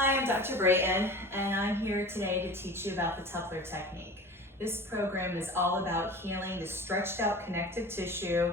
Hi, I'm Dr. Brayton, and I'm here today to teach you about the Tupler technique. This program is all about healing the stretched out connective tissue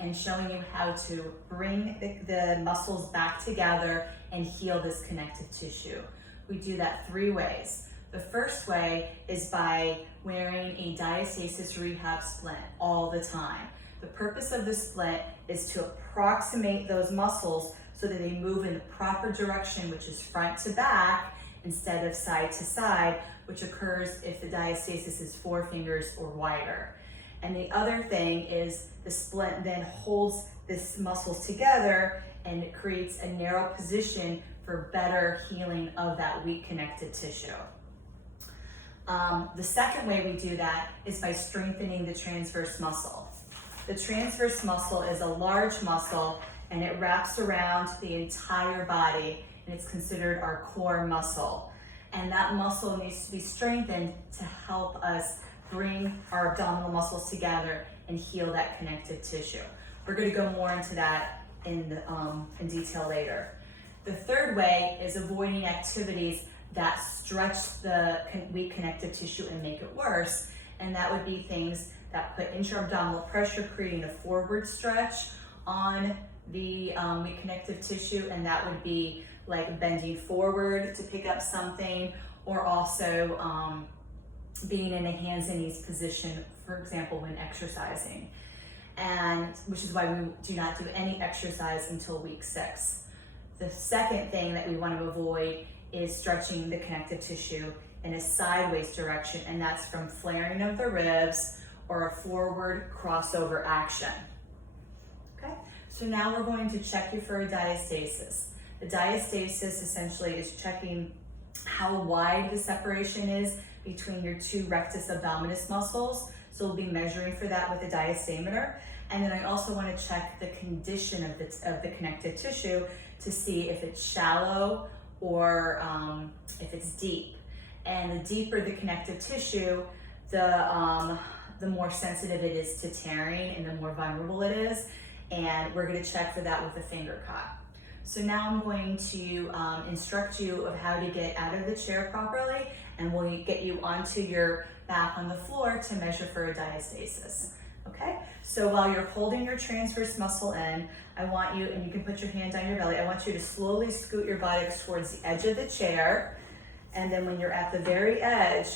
and showing you how to bring the muscles back together and heal this connective tissue. We do that three ways. The first way is by wearing a diastasis rehab splint all the time. The purpose of the splint is to approximate those muscles so that they move in the proper direction, which is front to back instead of side to side, which occurs if the diastasis is 4 fingers or wider. And the other thing is the splint then holds these muscles together and it creates a narrow position for better healing of that weak connective tissue. The second way we do that is by strengthening the transverse muscle. The transverse muscle is a large muscle and it wraps around the entire body, and it's considered our core muscle. And that muscle needs to be strengthened to help us bring our abdominal muscles together and heal that connective tissue. We're going to go more into that in detail later. The third way is avoiding activities that stretch the weak connective tissue and make it worse, and that would be things that put intra-abdominal pressure, creating a forward stretch on the weak connective tissue, and that would be like bending forward to pick up something, or also being in a hands and knees position, for example, when exercising, and which is why we do not do any exercise until week 6. The second thing that we want to avoid is stretching the connective tissue in a sideways direction, and that's from flaring of the ribs or a forward crossover action. Okay, so now we're going to check you for a diastasis. The diastasis essentially is checking how wide the separation is between your two rectus abdominis muscles. So we'll be measuring for that with a diastameter. And then I also want to check the condition of the connective tissue to see if it's shallow or if it's deep. And the deeper the connective tissue, the more sensitive it is to tearing and the more vulnerable it is. And we're going to check for that with a finger cut. So now I'm going to instruct you of how to get out of the chair properly, and we'll get you onto your back on the floor to measure for a diastasis. Okay, so while you're holding your transverse muscle in, I want you, and you can put your hand on your belly, I want you to slowly scoot your buttocks towards the edge of the chair, and then when you're at the very edge,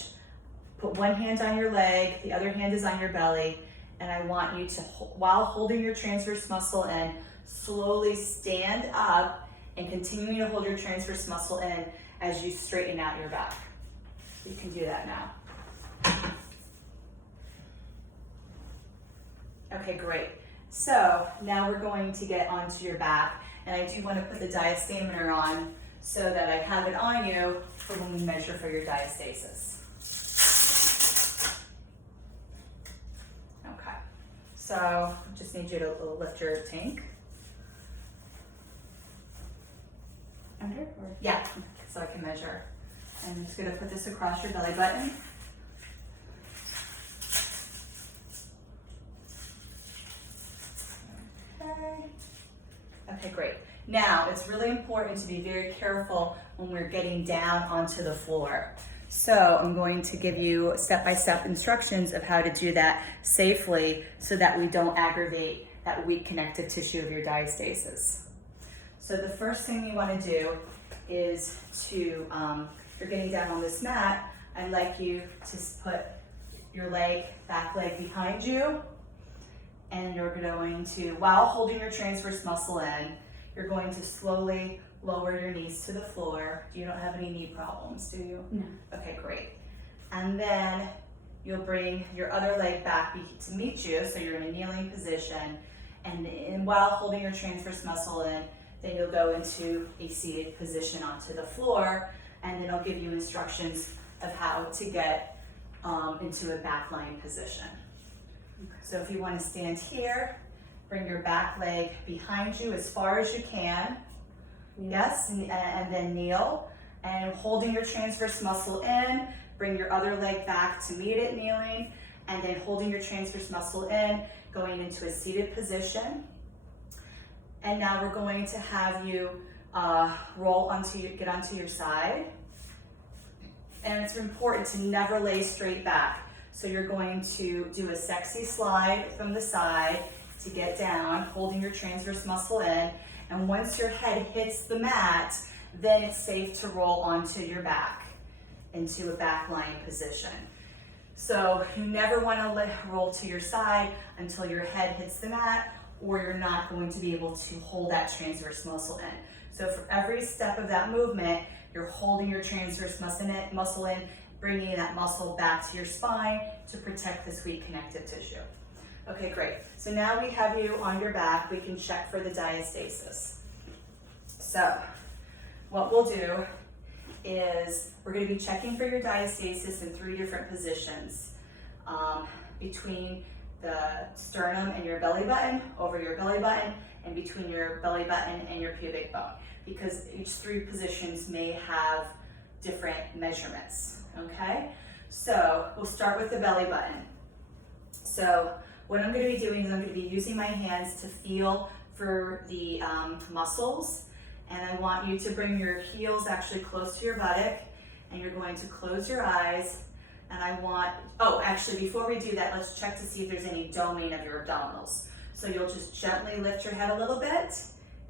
put one hand on your leg, the other hand is on your belly, and I want you to, while holding your transverse muscle in, slowly stand up and continuing to hold your transverse muscle in as you straighten out your back. So you can do that now. Okay, great. So now we're going to get onto your back, and I do want to put the diastameter on so that I have it on you for when we measure for your diastasis. Okay, so I just need you to lift your tank. Under? Or? Yeah, so I can measure. I'm just going to put this across your belly button. Okay, great. Now, it's really important to be very careful when we're getting down onto the floor. So I'm going to give you step-by-step instructions of how to do that safely so that we don't aggravate that weak connective tissue of your diastasis. So the first thing you want to do is to, if you're getting down on this mat, I'd like you to put your back leg behind you, and you're going to, while holding your transverse muscle in, you're going to slowly lower your knees to the floor. You don't have any knee problems, do you? No. Okay, great. And then you'll bring your other leg back to meet you, so you're in a kneeling position, and while holding your transverse muscle in, then you'll go into a seated position onto the floor, and then I'll give you instructions of how to get into a back lying position. So if you want to stand here, bring your back leg behind you as far as you can. Yes, and then kneel. And holding your transverse muscle in, bring your other leg back to meet it kneeling, and then holding your transverse muscle in, going into a seated position. And now we're going to have you get onto your side. And it's important to never lay straight back. So you're going to do a sexy slide from the side to get down, holding your transverse muscle in. And once your head hits the mat, then it's safe to roll onto your back into a back lying position. So you never want to roll to your side until your head hits the mat, or you're not going to be able to hold that transverse muscle in. So for every step of that movement, you're holding your transverse muscle in, bringing that muscle back to your spine to protect this weak connective tissue. Okay, great. So now we have you on your back. We can check for the diastasis. So what we'll do is we're going to be checking for your diastasis in 3 different positions. Between the sternum and your belly button, over your belly button, and between your belly button and your pubic bone, because each 3 positions may have different measurements, okay? So we'll start with the belly button. So what I'm going to be doing is I'm going to be using my hands to feel for the muscles, and I want you to bring your heels actually close to your buttock, and you're going to close your eyes. And I want, actually before we do that, let's check to see if there's any doming of your abdominals. So you'll just gently lift your head a little bit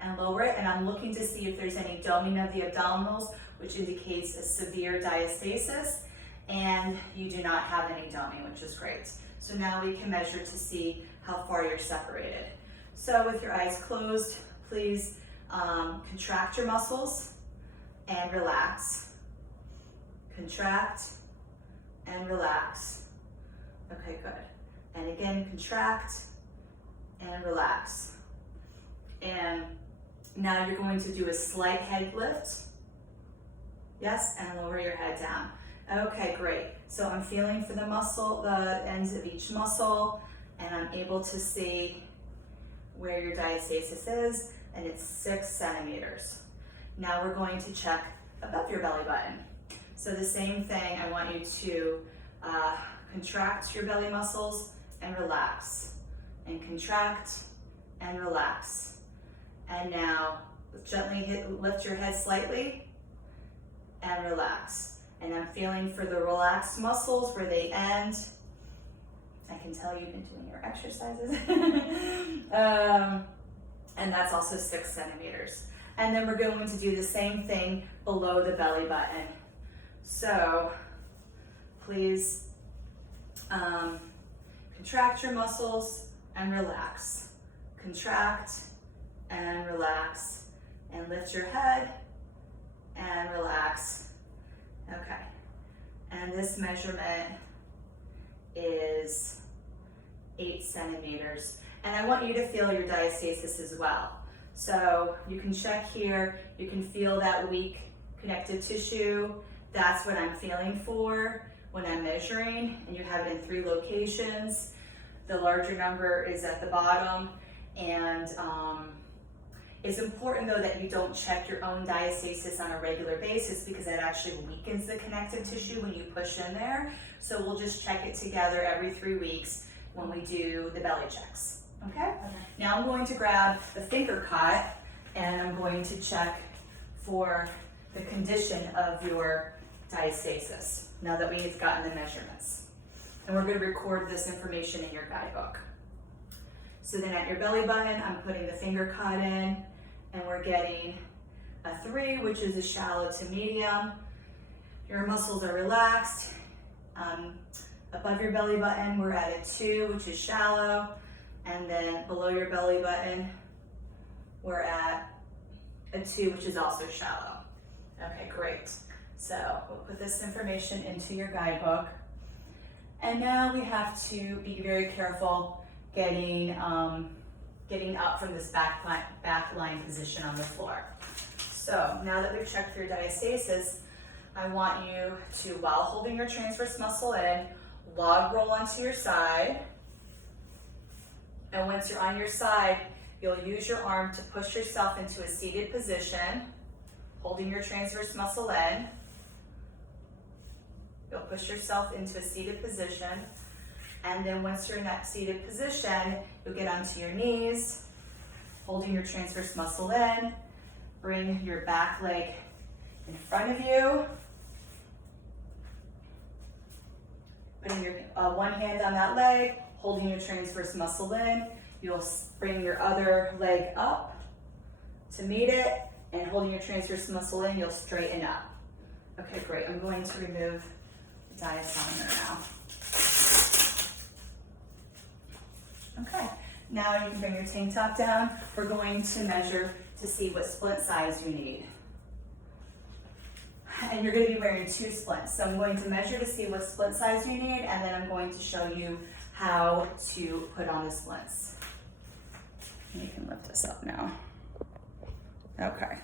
and lower it, and I'm looking to see if there's any doming of the abdominals, which indicates a severe diastasis, and you do not have any doming, which is great. So now we can measure to see how far you're separated. So with your eyes closed, please contract your muscles and relax. Contract and relax. Okay, good. And again, contract and relax. And now you're going to do a slight head lift. Yes, and lower your head down. Okay, great. So I'm feeling for the muscle, the ends of each muscle, and I'm able to see where your diastasis is, and it's 6 centimeters. Now we're going to check above your belly button. So the same thing, I want you to contract your belly muscles and relax, and contract and relax. And now gently lift your head slightly and relax. And I'm feeling for the relaxed muscles where they end. I can tell you've been doing your exercises. And that's also 6 centimeters. And then we're going to do the same thing below the belly button. So please contract your muscles and relax. Contract and relax. And lift your head and relax. Okay. And this measurement is 8 centimeters. And I want you to feel your diastasis as well. So you can check here, you can feel that weak connective tissue. That's what I'm feeling for when I'm measuring, and you have it in 3 locations. The larger number is at the bottom, and it's important though that you don't check your own diastasis on a regular basis, because that actually weakens the connective tissue when you push in there. So we'll just check it together every 3 weeks when we do the belly checks. Okay? Now I'm going to grab the finger cut, and I'm going to check for the condition of your diastasis now that we've gotten the measurements. And we're going to record this information in your guidebook. So then at your belly button, I'm putting the finger cut in, and we're getting a 3, which is a shallow to medium. Your muscles are relaxed. Above your belly button, we're at a 2, which is shallow. And then below your belly button, we're at a 2, which is also shallow. Okay, great. So we'll put this information into your guidebook. And now we have to be very careful getting up from this back line position on the floor. So now that we've checked for your diastasis, I want you to, while holding your transverse muscle in, log roll onto your side. And once you're on your side, you'll use your arm to push yourself into a seated position, holding your transverse muscle in. You'll push yourself into a seated position. And then once you're in that seated position, you'll get onto your knees, holding your transverse muscle in, bring your back leg in front of you. Putting your one hand on that leg, holding your transverse muscle in. You'll bring your other leg up to meet it, and holding your transverse muscle in, you'll straighten up. Okay, great. I'm going to remove the diaphragm now. Okay, now you can bring your tank top down. We're going to measure to see what splint size you need. And you're going to be wearing 2 splints. So I'm going to measure to see what splint size you need, and then I'm going to show you how to put on the splints. You can lift this up now. Okay.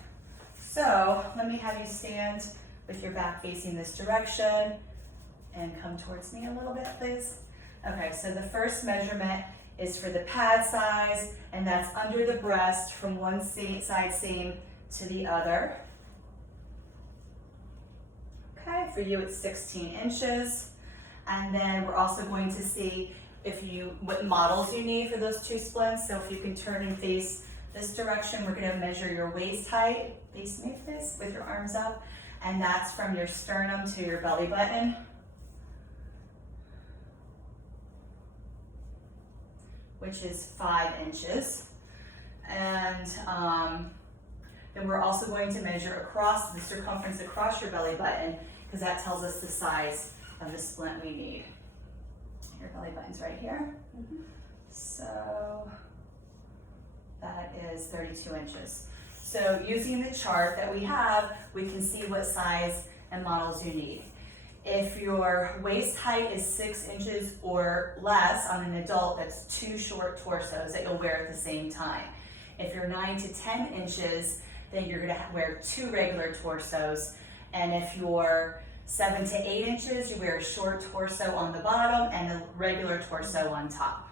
So let me have you stand with your back facing this direction and come towards me a little bit, please. Okay, so the first measurement is for the pad size, and that's under the breast from one side seam to the other. Okay, for you it's 16 inches. And then we're also going to see what models you need for those 2 splints. So if you can turn and face this direction, we're going to measure your waist height. Face me, please, with your arms up. And that's from your sternum to your belly button. Which is 5 inches. And then we're also going to measure across the circumference across your belly button, because that tells us the size of the splint we need. Your belly button's right here. So that is 32 inches. So using the chart that we have, we can see what size and models you need. If your waist height is 6 inches or less on an adult, that's 2 short torsos that you'll wear at the same time. If you're 9 to 10 inches, then you're gonna wear 2 regular torsos. And if you're 7 to 8 inches, you wear a short torso on the bottom and a regular torso on top.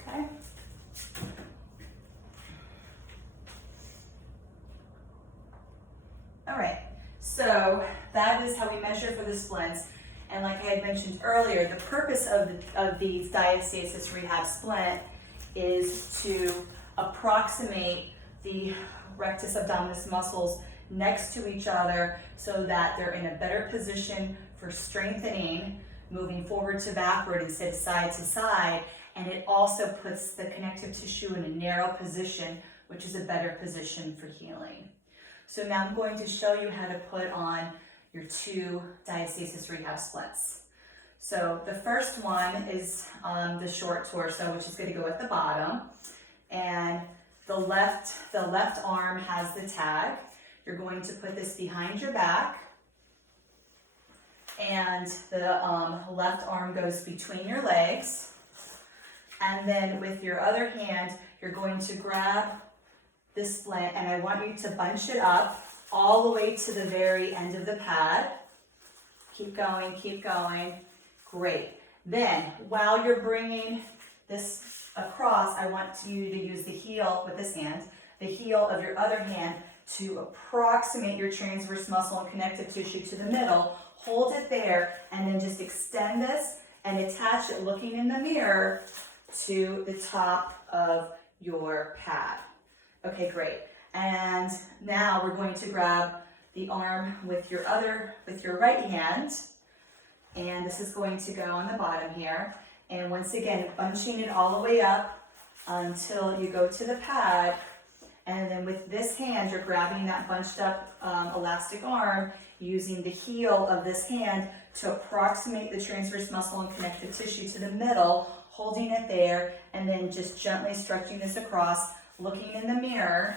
Okay? All right, so that is how we measure for the splints. And like I had mentioned earlier, the purpose of these diastasis rehab splint is to approximate the rectus abdominis muscles next to each other so that they're in a better position for strengthening, moving forward to backward instead of side to side. And it also puts the connective tissue in a narrow position, which is a better position for healing. So now I'm going to show you how to put on your 2 diastasis rehab splints. So the first one is the short torso, which is going to go at the bottom. And the left arm has the tag. You're going to put this behind your back. And the left arm goes between your legs. And then with your other hand, you're going to grab this splint, and I want you to bunch it up all the way to the very end of the pad. Keep going, keep going. Great. Then, while you're bringing this across, I want you to use the heel with this hand, the heel of your other hand to approximate your transverse muscle and connective tissue to the middle. Hold it there, and then just extend this and attach it looking in the mirror to the top of your pad. Okay, great. And now we're going to grab the arm with your right hand, and this is going to go on the bottom here. And once again, bunching it all the way up until you go to the pad. And then with this hand, you're grabbing that bunched up elastic arm, using the heel of this hand to approximate the transverse muscle and connective tissue to the middle, holding it there, and then just gently stretching this across, looking in the mirror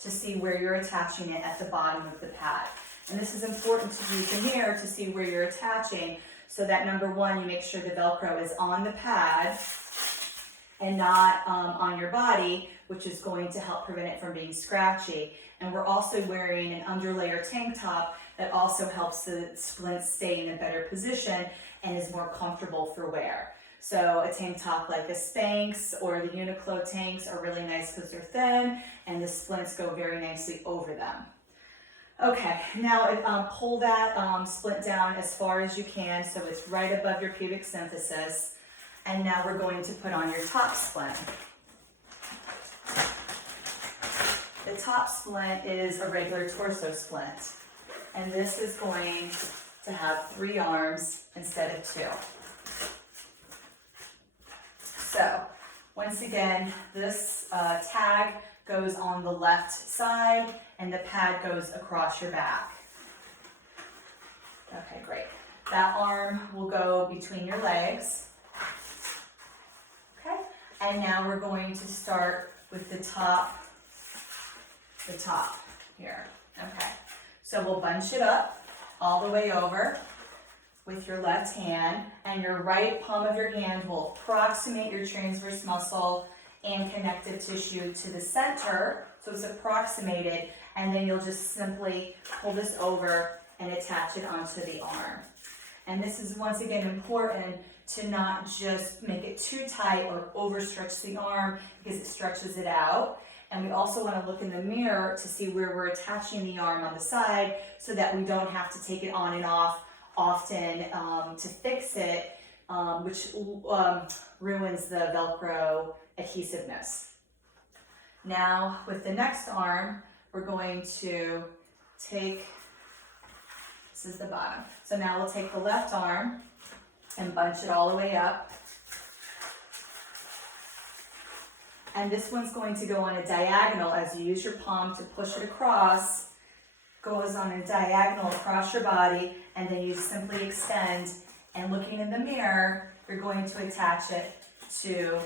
to see where you're attaching it at the bottom of the pad. And this is important to use the mirror to see where you're attaching, so that number one, you make sure the Velcro is on the pad and not on your body, which is going to help prevent it from being scratchy. And we're also wearing an underlayer tank top that also helps the splint stay in a better position and is more comfortable for wear. So a tank top like the Spanx or the Uniqlo tanks are really nice because they're thin, and the splints go very nicely over them. Okay, now pull that splint down as far as you can so it's right above your pubic symphysis. And now we're going to put on your top splint. The top splint is a regular torso splint, and this is going to have 3 arms instead of 2. So, once again, this tag goes on the left side, and the pad goes across your back. Okay, great. That arm will go between your legs. Okay, and now we're going to start with the top here. Okay, so we'll bunch it up all the way over with your left hand, and your right palm of your hand will approximate your transverse muscle and connective tissue to the center, so it's approximated, and then you'll just simply pull this over and attach it onto the arm. And this is once again important to not just make it too tight or overstretch the arm because it stretches it out. And we also want to look in the mirror to see where we're attaching the arm on the side so that we don't have to take it on and off often to fix it, which ruins the Velcro adhesiveness. Now with the next arm, we're going to take, this is the bottom. So now we'll take the left arm and bunch it all the way up. And this one's going to go on a diagonal as you use your palm to push it across. Goes on a diagonal across your body, and then you simply extend, and looking in the mirror, you're going to attach it to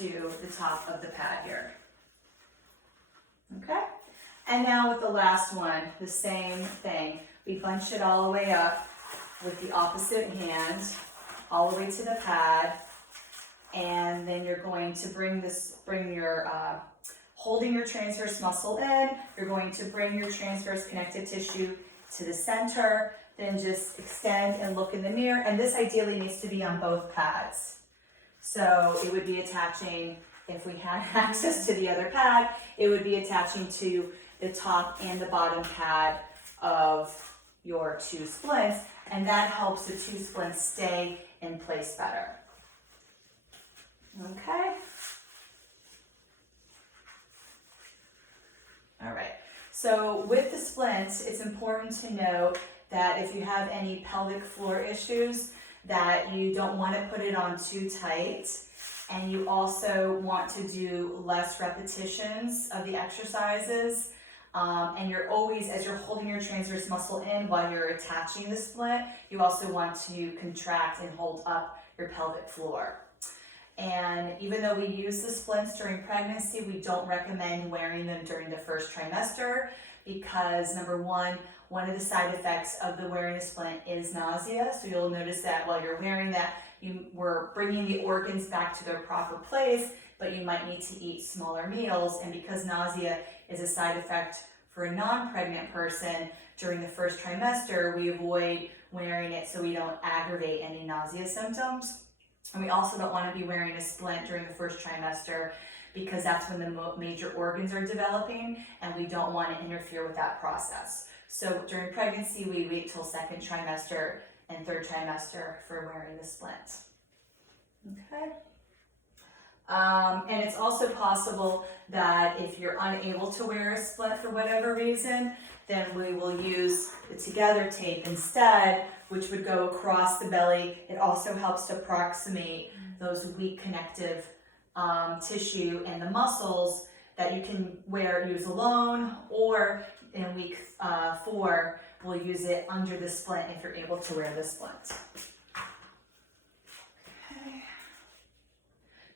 the top of the pad here. Okay? And now with the last one, the same thing. We bunch it all the way up with the opposite hand, all the way to the pad, and then you're going to bring your holding your transverse muscle in, you're going to bring your transverse connective tissue to the center, then just extend and look in the mirror, and this ideally needs to be on both pads. So it would be attaching, if we had access to the other pad, it would be attaching to the top and the bottom pad of your 2 splints, and that helps the 2 splints stay in place better. Okay. All right, so with the splints, it's important to note that if you have any pelvic floor issues, that you don't want to put it on too tight, and you also want to do less repetitions of the exercises, and you're always, as you're holding your transverse muscle in while you're attaching the splint, you also want to contract and hold up your pelvic floor. And even though we use the splints during pregnancy, we don't recommend wearing them during the first trimester because number one of the side effects of the wearing a splint is nausea. So you'll notice that while you're wearing that, we're bringing the organs back to their proper place, but you might need to eat smaller meals. And because nausea is a side effect for a non-pregnant person during the first trimester, we avoid wearing it so we don't aggravate any nausea symptoms. And we also don't want to be wearing a splint during the first trimester because that's when the major organs are developing, and we don't want to interfere with that process. So during pregnancy, we wait till 2nd trimester and 3rd trimester for wearing the splint. Okay. And it's also possible that if you're unable to wear a splint for whatever reason, then we will use the together tape instead, which would go across the belly. It also helps to approximate those weak connective tissue and the muscles that you can use alone, or in week 4, we'll use it under the splint if you're able to wear the splint. Okay.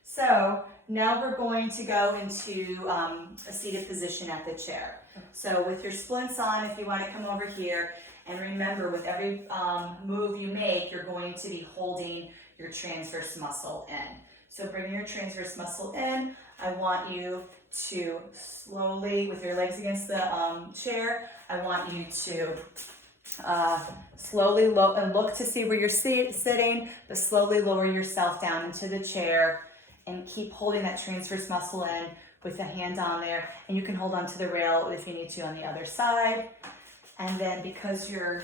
So now we're going to go into a seated position at the chair. So with your splints on, if you want to come over here, and remember with every move you make, you're going to be holding your transverse muscle in. So bring your transverse muscle in. I want you to slowly, with your legs against the chair, I want you to slowly look to see where you're sitting, but slowly lower yourself down into the chair and keep holding that transverse muscle in with the hand on there. And you can hold onto the rail if you need to on the other side. And then because you're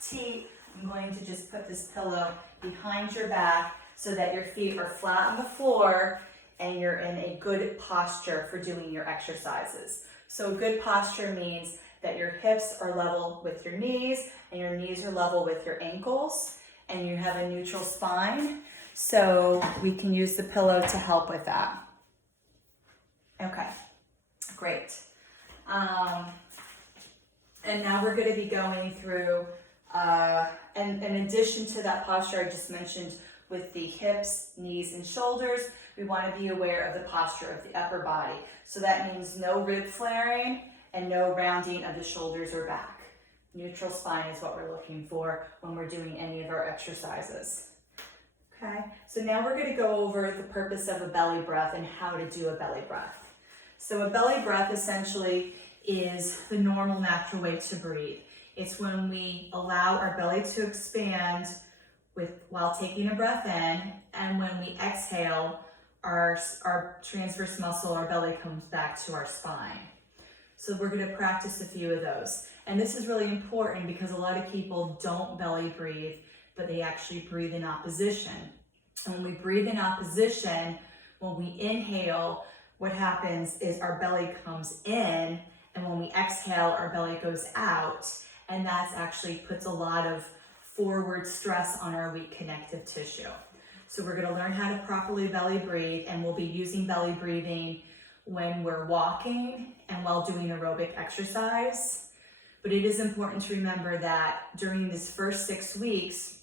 petite, I'm going to just put this pillow behind your back so that your feet are flat on the floor and you're in a good posture for doing your exercises. So good posture means that your hips are level with your knees and your knees are level with your ankles, and you have a neutral spine. So we can use the pillow to help with that. Okay, great. And now we're going to be going through, and in addition to that posture I just mentioned with the hips, knees, and shoulders, we want to be aware of the posture of the upper body. So that means no rib flaring and no rounding of the shoulders or back. Neutral spine is what we're looking for when we're doing any of our exercises. Okay, so now we're going to go over the purpose of a belly breath and how to do a belly breath. So a belly breath essentially is the normal, natural way to breathe. It's when we allow our belly to expand while taking a breath in, and when we exhale, our transverse muscle, our belly comes back to our spine. So we're going to practice a few of those. And this is really important because a lot of people don't belly breathe, but they actually breathe in opposition. And when we breathe in opposition, when we inhale, what happens is our belly comes in, and when we exhale, our belly goes out, and that actually puts a lot of forward stress on our weak connective tissue. So we're going to learn how to properly belly breathe, and we'll be using belly breathing when we're walking and while doing aerobic exercise. But it is important to remember that during this first 6 weeks,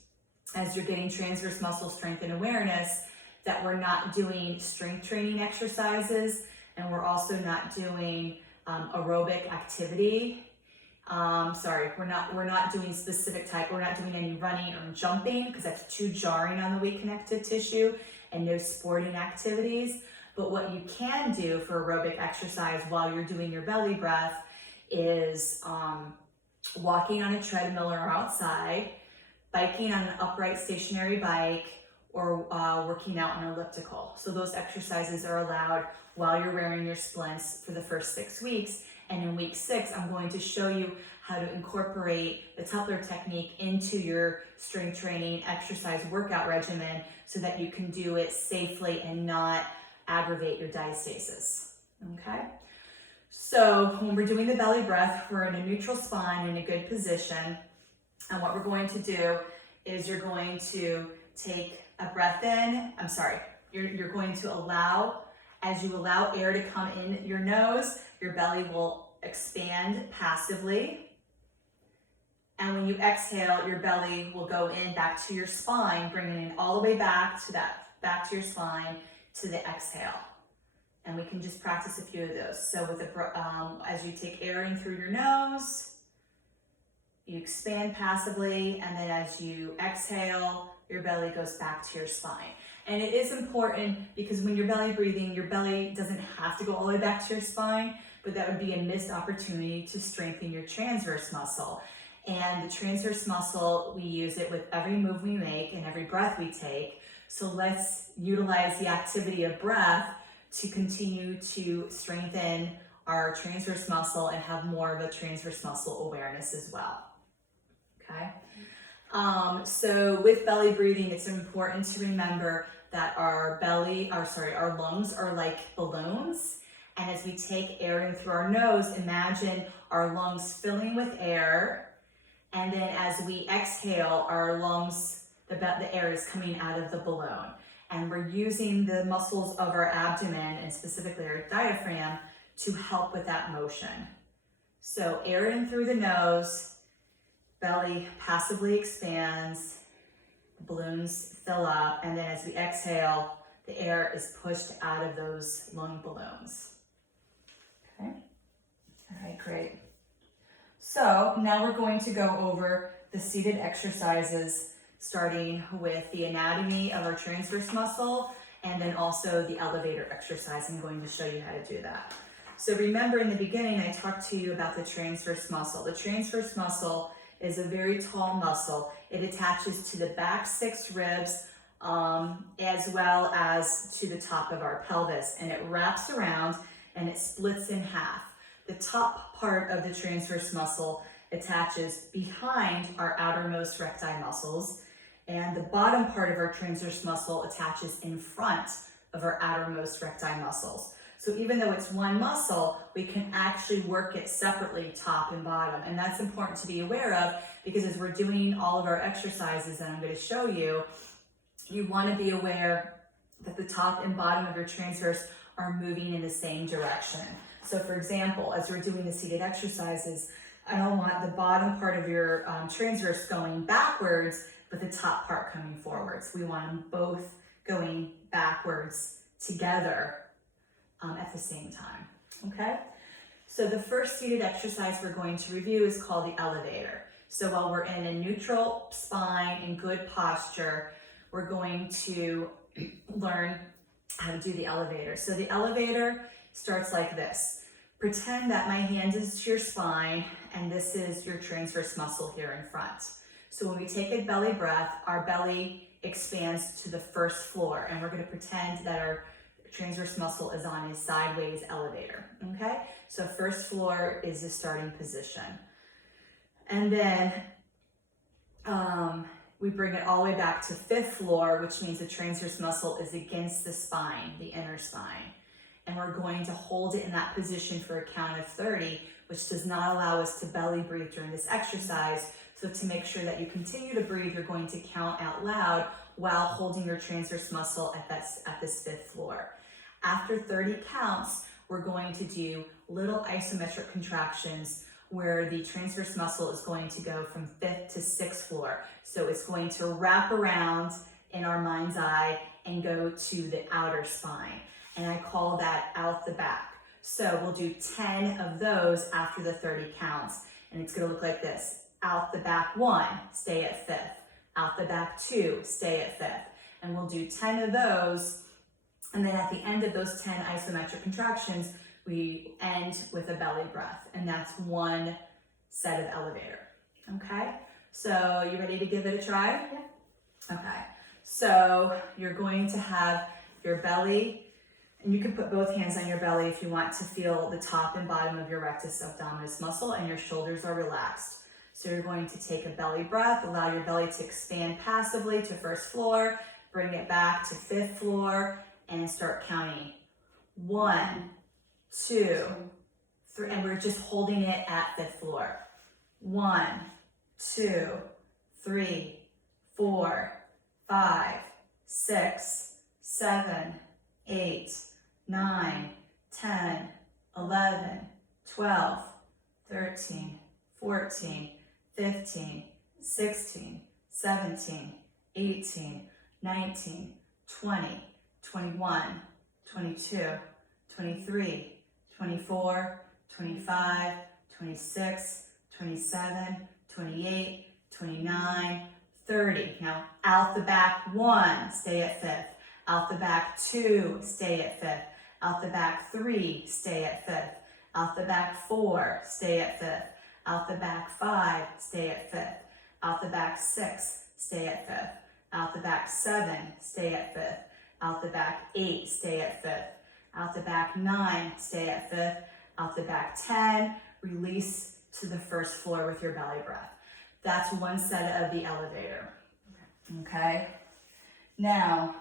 as you're getting transverse muscle strength and awareness, that we're not doing strength training exercises, and we're also not doing aerobic activity. We're not doing specific type. We're not doing any running or jumping because that's too jarring on the weak connective tissue, and no sporting activities. But what you can do for aerobic exercise while you're doing your belly breath is walking on a treadmill or outside, biking on an upright stationary bike, or working out on an elliptical. So those exercises are allowed while you're wearing your splints for the first 6 weeks. And in week 6, I'm going to show you how to incorporate the Tupler technique into your strength training exercise workout regimen so that you can do it safely and not aggravate your diastasis. Okay? So when we're doing the belly breath, we're in a neutral spine in a good position. And what we're going to do is you're going to take a breath in. You're going to allow, as you allow air to come in your nose, your belly will expand passively. And when you exhale, your belly will go in back to your spine, bringing it all the way back to your spine to the exhale. And we can just practice a few of those. So with as you take air in through your nose, you expand passively, and then as you exhale, your belly goes back to your spine. And it is important because when you're belly breathing, your belly doesn't have to go all the way back to your spine, but that would be a missed opportunity to strengthen your transverse muscle. And the transverse muscle, we use it with every move we make and every breath we take. So let's utilize the activity of breath to continue to strengthen our transverse muscle and have more of a transverse muscle awareness as well. Okay? So with belly breathing, it's important to remember that our lungs are like balloons. And as we take air in through our nose, imagine our lungs filling with air. And then as we exhale, our lungs, the air is coming out of the balloon. And we're using the muscles of our abdomen and specifically our diaphragm to help with that motion. So air in through the nose, belly passively expands, the balloons fill up, and then as we exhale, the air is pushed out of those lung balloons. Okay, all right, great. So now we're going to go over the seated exercises, starting with the anatomy of our transverse muscle, and then also the elevator exercise. I'm going to show you how to do that. So remember in the beginning, I talked to you about the transverse muscle. The transverse muscle is a very tall muscle. It attaches to the back 6 ribs as well as to the top of our pelvis, and it wraps around and it splits in half. The top part of the transverse muscle attaches behind our outermost recti muscles, and the bottom part of our transverse muscle attaches in front of our outermost recti muscles. So even though it's one muscle, we can actually work it separately, top and bottom. And that's important to be aware of, because as we're doing all of our exercises that I'm going to show you, you want to be aware that the top and bottom of your transverse are moving in the same direction. So for example, as we're doing the seated exercises, I don't want the bottom part of your transverse going backwards, but the top part coming forwards. We want them both going backwards together at the same time, okay? So the first seated exercise we're going to review is called the elevator. So while we're in a neutral spine and good posture, we're going to learn how to do the elevator. So the elevator starts like this. Pretend that my hand is to your spine and this is your transverse muscle here in front. So when we take a belly breath, our belly expands to the first floor, and we're going to pretend that our transverse muscle is on a sideways elevator, okay? So first floor is the starting position. And then we bring it all the way back to fifth floor, which means the transverse muscle is against the spine, the inner spine. And we're going to hold it in that position for a count of 30, which does not allow us to belly breathe during this exercise. So to make sure that you continue to breathe, you're going to count out loud while holding your transverse muscle at this fifth floor. After 30 counts, we're going to do little isometric contractions where the transverse muscle is going to go from fifth to sixth floor. So it's going to wrap around in our mind's eye and go to the outer spine. And I call that out the back. So we'll do 10 of those after the 30 counts. And it's gonna look like this. Out the back 1, stay at fifth. Out the back 2, stay at fifth. And we'll do 10 of those. And then at the end of those 10 isometric contractions, we end with a belly breath. And that's one set of elevator. Okay? So you ready to give it a try? Yeah. Okay. So you're going to have your belly, and you can put both hands on your belly if you want to feel the top and bottom of your rectus abdominis muscle, and your shoulders are relaxed. So you're going to take a belly breath, allow your belly to expand passively to first floor, bring it back to fifth floor, and start counting. 1, 2, 3, and we're just holding it at fifth floor. 1, 2, 3, 4, 5, 6, 7, 8, 9, 10, 11, 12, 13, 14, 15, 16, 17, 18, 19, 20, 21, 22, 23, 24, 25, 26, 27, 28, 29, 30. Now out the back 1, stay at fifth. Out the back 2, stay at fifth. Out the back 3, stay at fifth. Out the back 4, stay at fifth. Out the back 5, stay at fifth. Out the back 6, stay at fifth. Out the back 7, stay at fifth. Out the back 8, stay at fifth. Out the back 9, stay at fifth. Out the back 10, release to the first floor with your belly breath. That's one set of the elevator. Okay? Now,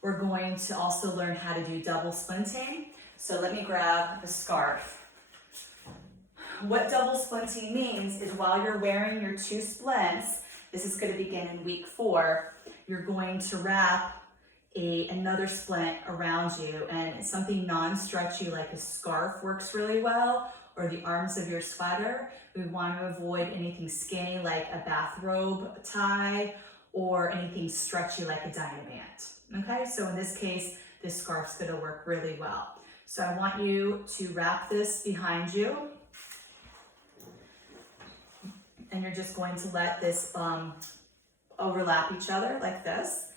we're going to also learn how to do double splinting. So let me grab the scarf. What double splinting means is while you're wearing your 2 splints, this is going to begin in week 4, you're going to wrap another splint around you, and something non-stretchy like a scarf works really well, or the arms of your sweater. We want to avoid anything skinny like a bathrobe tie or anything stretchy like a Dynaband. Okay, so in this case, this scarf's going to work really well. So I want you to wrap this behind you, and you're just going to let this overlap each other like this.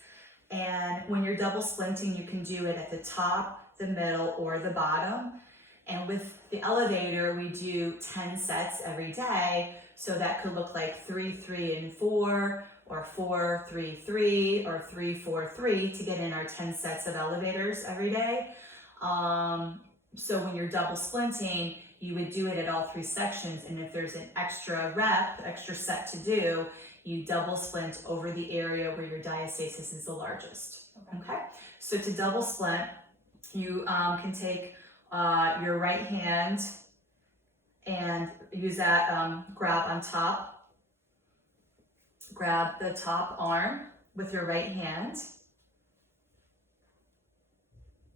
And when you're double splinting, you can do it at the top, the middle, or the bottom. And with the elevator, we do 10 sets every day. So that could look like 3, 3, and 4, or 4, 3, 3, or 3, 4, 3 to get in our 10 sets of elevators every day. So when you're double splinting, you would do it at all 3 sections. And if there's an extra set to do, you double splint over the area where your diastasis is the largest. Okay, so to double splint, you can take your right hand and use that grab on top. Grab the top arm with your right hand.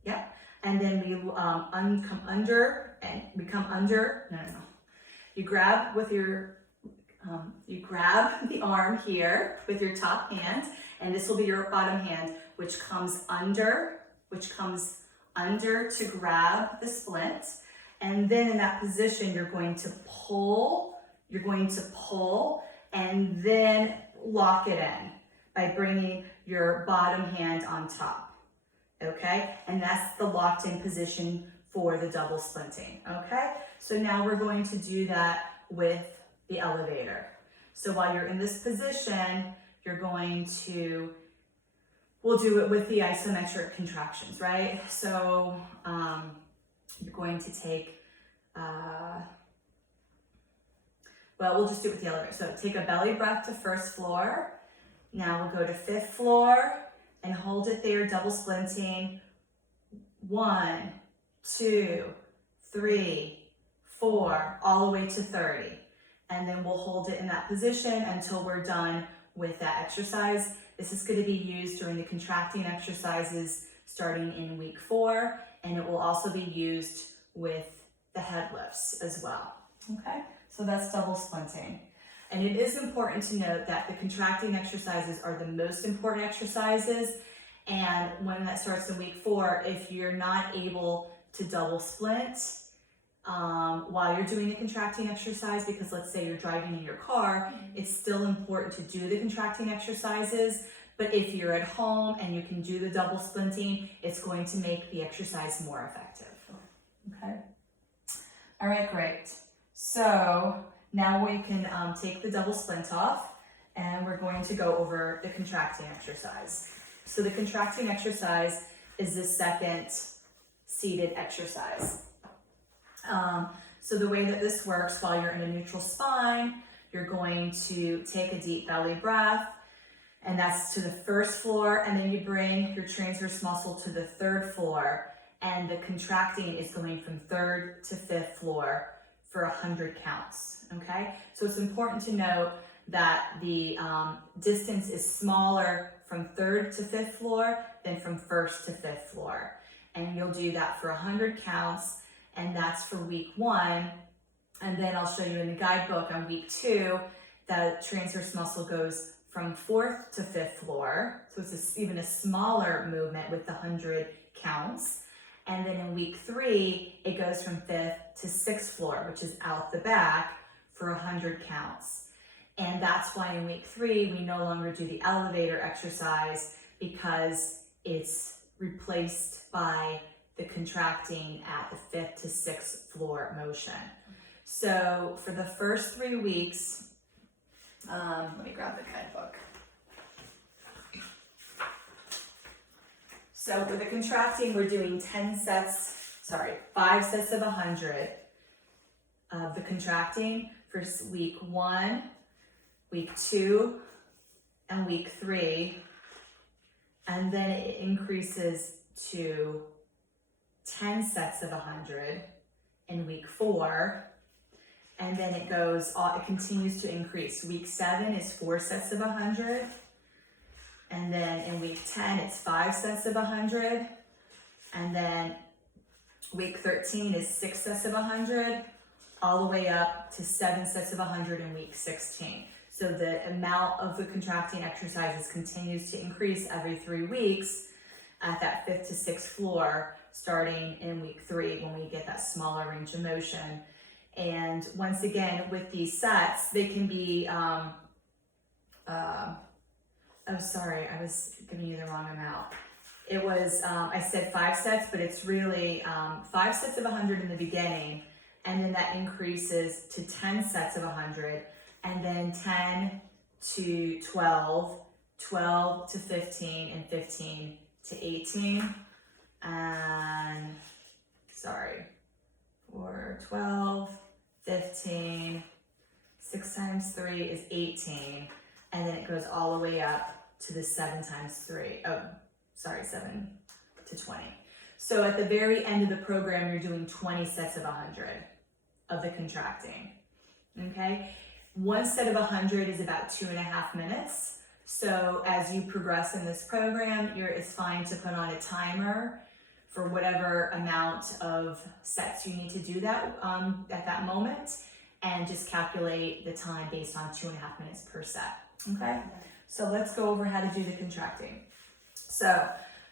Yep, and then we come under, and we come under, no. You grab with your, you grab the arm here with your top hand, and this will be your bottom hand, which comes under to grab the splint. And then in that position, you're going to pull, and then lock it in by bringing your bottom hand on top, okay? And that's the locked in position for the double splinting, okay? So now we're going to do that with the elevator. So while you're in this position, you're going to, we'll do it with the isometric contractions, right? So you're going to take, well, we'll just do it with the elevator. So take a belly breath to first floor. Now we'll go to fifth floor and hold it there, double splinting. 1, 2, 3, 4, all the way to 30. And then we'll hold it in that position until we're done with that exercise. This is going to be used during the contracting exercises starting in week 4, and it will also be used with the head lifts as well. Okay, so that's double splinting. And it is important to note that the contracting exercises are the most important exercises. And when that starts in week 4, if you're not able to double splint while you're doing the contracting exercise, because let's say you're driving in your car, it's still important to do the contracting exercises. But if you're at home and you can do the double splinting, it's going to make the exercise more effective. Okay. All right, great. So now we can take the double splint off, and we're going to go over the contracting exercise. So the contracting exercise is the second seated exercise. So the way that this works, while you're in a neutral spine, you're going to take a deep belly breath, and that's to the first floor, and then you bring your transverse muscle to the third floor, and the contracting is going from third to fifth floor for 100 counts, okay? So it's important to note that the distance is smaller from third to fifth floor than from first to fifth floor. And you'll do that for 100 counts, and that's for week 1. And then I'll show you in the guidebook on week 2 that transverse muscle goes from 4th to 5th floor. So it's even a smaller movement with the 100 counts. And then in week 3, it goes from 5th to 6th floor, which is out the back for 100 counts. And that's why in week 3, we no longer do the elevator exercise, because it's replaced by the contracting at the 5th to 6th floor motion. So for the first 3 weeks, let me grab the guidebook. So for the contracting, we're doing 5 sets of 100 of the contracting for week 1, week 2, and week 3. And then it increases to 10 sets of 100 in week 4. And then it continues to increase. Week 7 is 4 sets of 100. And then in week 10, it's 5 sets of 100. And then week 13 is 6 sets of 100, all the way up to 7 sets of 100 in week 16. So the amount of the contracting exercises continues to increase every 3 weeks at that 5th to 6th floor, starting in week 3 when we get that smaller range of motion. And once again, with these sets, they can be, sorry, I was giving you the wrong amount. It was, I said 5 sets, but it's really 5 sets of 100 in the beginning, and then that increases to 10 sets of 100, and then 10 to 12, 12 to 15, and 15 to 18, and, for 12, 15, 6 times 3 is 18, and then it goes all the way up to the 7 times 3. 7 to 20. So at the very end of the program, you're doing 20 sets of 100 of the contracting, okay? One set of 100 is about 2.5 minutes. So as you progress in this program, it's fine to put on a timer for whatever amount of sets you need to do that at that moment, and just calculate the time based on 2.5 minutes per set, okay? So let's go over how to do the contracting. So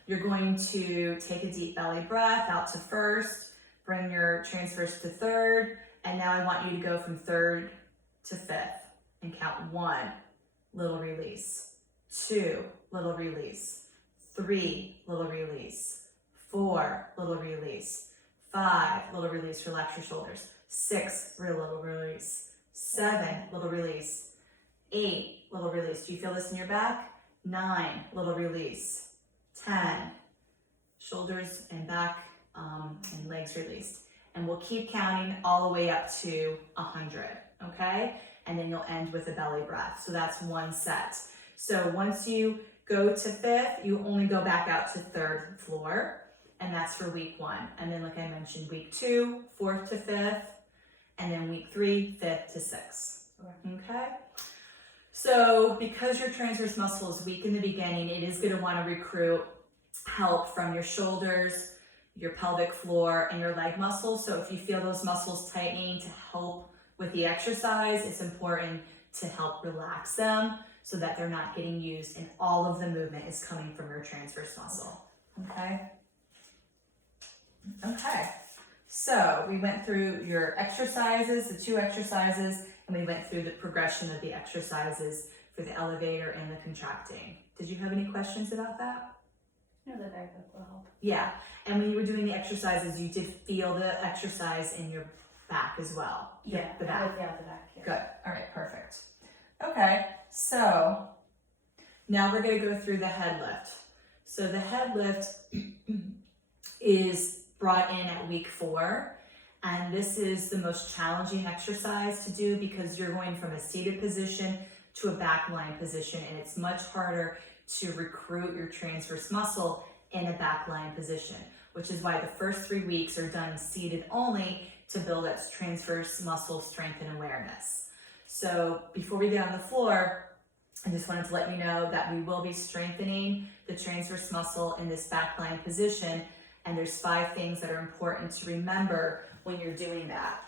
you're going to take a deep belly breath out to first, bring your transverse to third, and now I want you to go from third to fifth and count 1, little release, 2, little release, 3, little release, 4, little release, 5, little release, relax your shoulders, 6, little release, 7, little release, 8, little release. Do you feel this in your back? 9, little release, 10, shoulders and back and legs released. And we'll keep counting all the way up to 100, okay? And then you'll end with a belly breath. So that's 1 set. So once you go to fifth, you only go back out to third floor, and that's for week 1. And then, like I mentioned, week 2, 4th to 5th, and then week 3, 5th to 6th, okay? So because your transverse muscle is weak in the beginning, it is gonna wanna recruit help from your shoulders, your pelvic floor, and your leg muscles. So if you feel those muscles tightening to help with the exercise, it's important to help relax them so that they're not getting used and all of the movement is coming from your transverse muscle, okay? Okay, so we went through your exercises, the 2 exercises, and we went through the progression of the exercises for the elevator and the contracting. Did you have any questions about that? No, the diabetic will help. Yeah, and when you were doing the exercises, you did feel the exercise in your back as well. Yeah, the back. the back. Yeah. Good, all right, perfect. Okay, so now we're gonna go through the head lift. So the head lift is brought in at week 4, and this is the most challenging exercise to do because you're going from a seated position to a backline position, and it's much harder to recruit your transverse muscle in a backline position, which is why the first 3 weeks are done seated only to build that transverse muscle strength and awareness. So before we get on the floor, I just wanted to let you know that we will be strengthening the transverse muscle in this backline position, and there's 5 things that are important to remember when you're doing that.